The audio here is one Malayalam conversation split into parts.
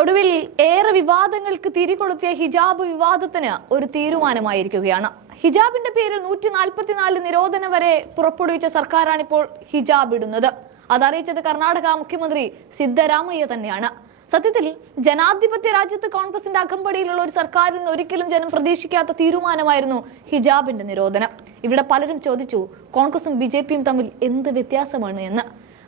ഒടുവിൽ ഏറെ വിവാദങ്ങൾക്ക് തിരികൊളുത്തിയ ഹിജാബ് വിവാദത്തിന് ഒരു തീരുമാനമായിരിക്കുകയാണ്. ഹിജാബിന്റെ പേരിൽ നൂറ്റി നാൽപ്പത്തിനാല് നിരോധനം വരെ പുറപ്പെടുവിച്ച സർക്കാരാണ് ഇപ്പോൾ ഹിജാബ് ഇടുന്നത്. അതറിയിച്ചത് കർണാടക മുഖ്യമന്ത്രി സിദ്ധരാമയ്യ തന്നെയാണ്. സത്യത്തിൽ ജനാധിപത്യ രാജ്യത്ത് കോൺഗ്രസിന്റെ അകമ്പടിയിലുള്ള ഒരു സർക്കാരിൽ നിന്ന് ഒരിക്കലും ജനം പ്രതീക്ഷിക്കാത്ത തീരുമാനമായിരുന്നു ഹിജാബിന്റെ നിരോധനം. ഇവിടെ പലരും ചോദിച്ചു കോൺഗ്രസും ബി തമ്മിൽ എന്ത് വ്യത്യാസമാണ് എന്ന്.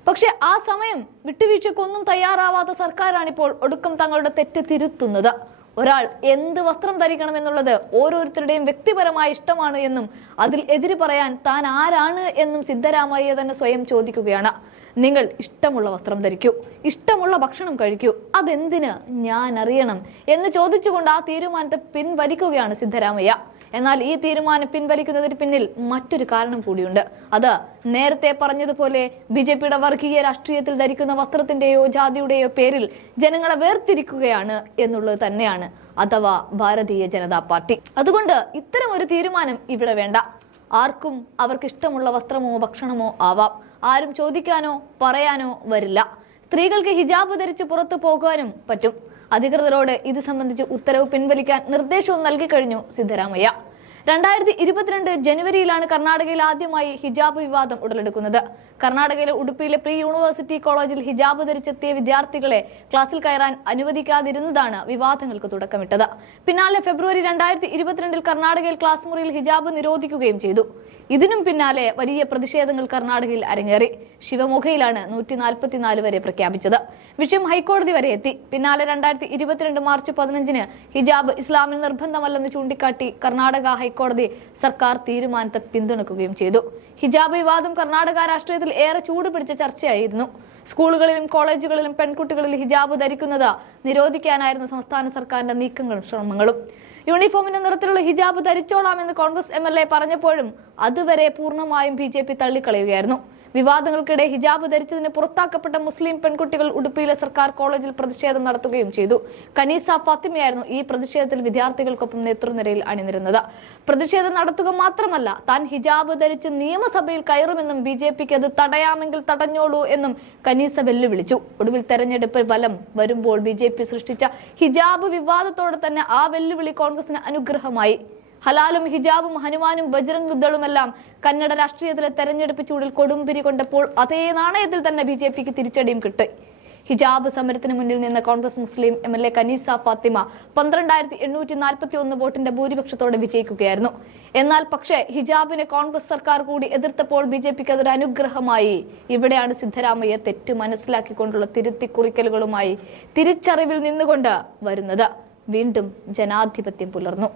പക്ഷെ ആ സമയം വിട്ടുവീഴ്ചക്കൊന്നും തയ്യാറാവാത്ത സർക്കാരാണിപ്പോൾ ഒടുക്കം തങ്ങളുടെ തെറ്റ് തിരുത്തുന്നത്. ഒരാൾ എന്ത് വസ്ത്രം ധരിക്കണം എന്നുള്ളത് ഓരോരുത്തരുടെയും വ്യക്തിപരമായ ഇഷ്ടമാണ് എന്നും അതിൽ എതിര് പറയാൻ താൻ ആരാണ് എന്നും സിദ്ധരാമയ്യ തന്നെ സ്വയം ചോദിക്കുകയാണ്. നിങ്ങൾ ഇഷ്ടമുള്ള വസ്ത്രം ധരിക്കൂ ഇഷ്ടമുള്ള ഭക്ഷണം കഴിക്കൂ അതെന്തിന് ഞാൻ അറിയണം? എന്ന് ചോദിച്ചുകൊണ്ട് ആ തീരുമാനത്തെ പിൻവലിക്കുകയാണ് സിദ്ധരാമയ്യ. എന്നാൽ ഈ തീരുമാനം പിൻവലിക്കുന്നതിന് പിന്നിൽ മറ്റൊരു കാരണം കൂടിയുണ്ട്. അത് നേരത്തെ പറഞ്ഞതുപോലെ ബി ജെ പിയുടെ വർഗീയ രാഷ്ട്രീയത്തിൽ ധരിക്കുന്ന വസ്ത്രത്തിന്റെയോ ജാതിയുടെയോ പേരിൽ ജനങ്ങളെ വേർതിരിക്കുകയാണ് എന്നുള്ളത് തന്നെയാണ്. അഥവാ ഭാരതീയ ജനതാ പാർട്ടി. അതുകൊണ്ട് ഇത്തരം ഒരു തീരുമാനം ഇവിടെ വേണ്ട. ആർക്കും അവർക്ക് ഇഷ്ടമുള്ള വസ്ത്രമോ ഭക്ഷണമോ ആവാം. ആരും ചോദിക്കാനോ പറയാനോ വരില്ല. സ്ത്രീകൾക്ക് ഹിജാബ് ധരിച്ച് പുറത്തു പോകാനും പറ്റും. അധികൃതരോട് ഇത് സംബന്ധിച്ച് ഉത്തരവ് പിൻവലിക്കാൻ നിർദ്ദേശവും നൽകി കഴിഞ്ഞു സിദ്ധരാമയ്യ. രണ്ടായിരത്തി ഇരുപത്തിരണ്ട് ജനുവരിയിലാണ് കർണാടകയിൽ ആദ്യമായി ഹിജാബ് വിവാദം ഉടലെടുക്കുന്നത്. കർണാടകയിലെ ഉടുപ്പിയിലെ പ്രീ യൂണിവേഴ്സിറ്റി കോളേജിൽ ഹിജാബ് ധരിച്ചെത്തിയ വിദ്യാർത്ഥികളെ ക്ലാസ്സിൽ കയറാൻ അനുവദിക്കാതിരുന്നതാണ് വിവാദങ്ങൾക്ക് തുടക്കമിട്ടത്. പിന്നാലെ ഫെബ്രുവരി രണ്ടായിരത്തി ഇരുപത്തിരണ്ടിൽ കർണാടകയിൽ ക്ലാസ് മുറിയിൽ ഹിജാബ് നിരോധിക്കുകയും ചെയ്തു. ഇതിനും പിന്നാലെ വലിയ പ്രതിഷേധങ്ങൾ കർണാടകയിൽ അരങ്ങേറി. ശിവമുഖയിലാണ് നൂറ്റി നാൽപ്പത്തിനാല് വരെ പ്രഖ്യാപിച്ചത്. വിഷയം ഹൈക്കോടതി വരെ എത്തി. പിന്നാലെ രണ്ടായിരത്തി ഇരുപത്തിരണ്ട് മാർച്ച് പതിനഞ്ചിന് ഹിജാബ് ഇസ്ലാമിൽ നിർബന്ധമല്ലെന്ന് ചൂണ്ടിക്കാട്ടി കർണാടക ഹൈക്കോടതി സർക്കാർ തീരുമാനത്തെ പിന്തുണക്കുകയും ചെയ്തു. ഹിജാബ് വിവാദം കർണാടക രാഷ്ട്രീയത്തിൽ ഏറെ ചൂട് പിടിച്ച ചർച്ചയായിരുന്നു. സ്കൂളുകളിലും കോളേജുകളിലും പെൺകുട്ടികളിൽ ഹിജാബ് ധരിക്കുന്നത് നിരോധിക്കാനായിരുന്നു സംസ്ഥാന സർക്കാരിന്റെ നീക്കങ്ങളും ശ്രമങ്ങളും. യൂണിഫോമിന്റെ നിറത്തിലുള്ള ഹിജാബ് ധരിച്ചോളാമെന്ന് കോൺഗ്രസ് എം എൽ എ പറഞ്ഞപ്പോഴും അതുവരെ പൂർണമായും ബി ജെ പി തള്ളിക്കളയുകയായിരുന്നു. വിവാദങ്ങൾക്കിടെ ഹിജാബ് ധരിച്ചതിന് പുറത്താക്കപ്പെട്ട മുസ്ലിം പെൺകുട്ടികൾ ഉടുപ്പിയിലെ സർക്കാർ കോളേജിൽ പ്രതിഷേധം നടത്തുകയും ചെയ്തു. കനീസ ഫാത്തിമയായിരുന്നു ഈ പ്രതിഷേധത്തിൽ വിദ്യാർത്ഥികൾക്കൊപ്പം നേതൃനിരയിൽ അണിനിരുന്നത്. പ്രതിഷേധം നടത്തുക മാത്രമല്ല താൻ ഹിജാബ് ധരിച്ച് നിയമസഭയിൽ കയറുമെന്നും ബി ജെ പിക്ക് അത് തടയാമെങ്കിൽ തടഞ്ഞോളൂ എന്നും കനീസ വെല്ലുവിളിച്ചു. ഒടുവിൽ തെരഞ്ഞെടുപ്പ് ഫലം വരുമ്പോൾ ബി സൃഷ്ടിച്ച ഹിജാബ് വിവാദത്തോടെ തന്നെ ആ വെല്ലുവിളി കോൺഗ്രസിന് അനുഗ്രഹമായി. ഹലാലും ഹിജാബും ഹനുമാനും ബജ്രംഗ് ദളുമെല്ലാം കന്നഡ രാഷ്ട്രീയത്തിലെ തെരഞ്ഞെടുപ്പ് ചൂടിൽ കൊടുമ്പിരി കൊണ്ടപ്പോൾ അതേ നാണയത്തിൽ തന്നെ ബി ജെ പിക്ക് തിരിച്ചടിയും കിട്ടി. ഹിജാബ് സമരത്തിന് മുന്നിൽ നിന്ന് Congress Muslim M L A Kaneez Fathima പന്ത്രണ്ടായിരത്തി എണ്ണൂറ്റി നാൽപ്പത്തി ഒന്ന് വോട്ടിന്റെ ഭൂരിപക്ഷത്തോടെ വിജയിക്കുകയായിരുന്നു. എന്നാൽ പക്ഷേ ഹിജാബിനെ കോൺഗ്രസ് സർക്കാർ കൂടി എതിർത്തപ്പോൾ ബി ജെ പിക്ക് അതൊരു അനുഗ്രഹമായി. ഇവിടെയാണ് സിദ്ധരാമയ്യ തെറ്റ് മനസ്സിലാക്കിക്കൊണ്ടുള്ള തിരുത്തിക്കുറിക്കലുകളുമായി തിരിച്ചറിവിൽ നിന്നുകൊണ്ട് വരുന്നത്. വീണ്ടും ജനാധിപത്യം പുലർന്നു.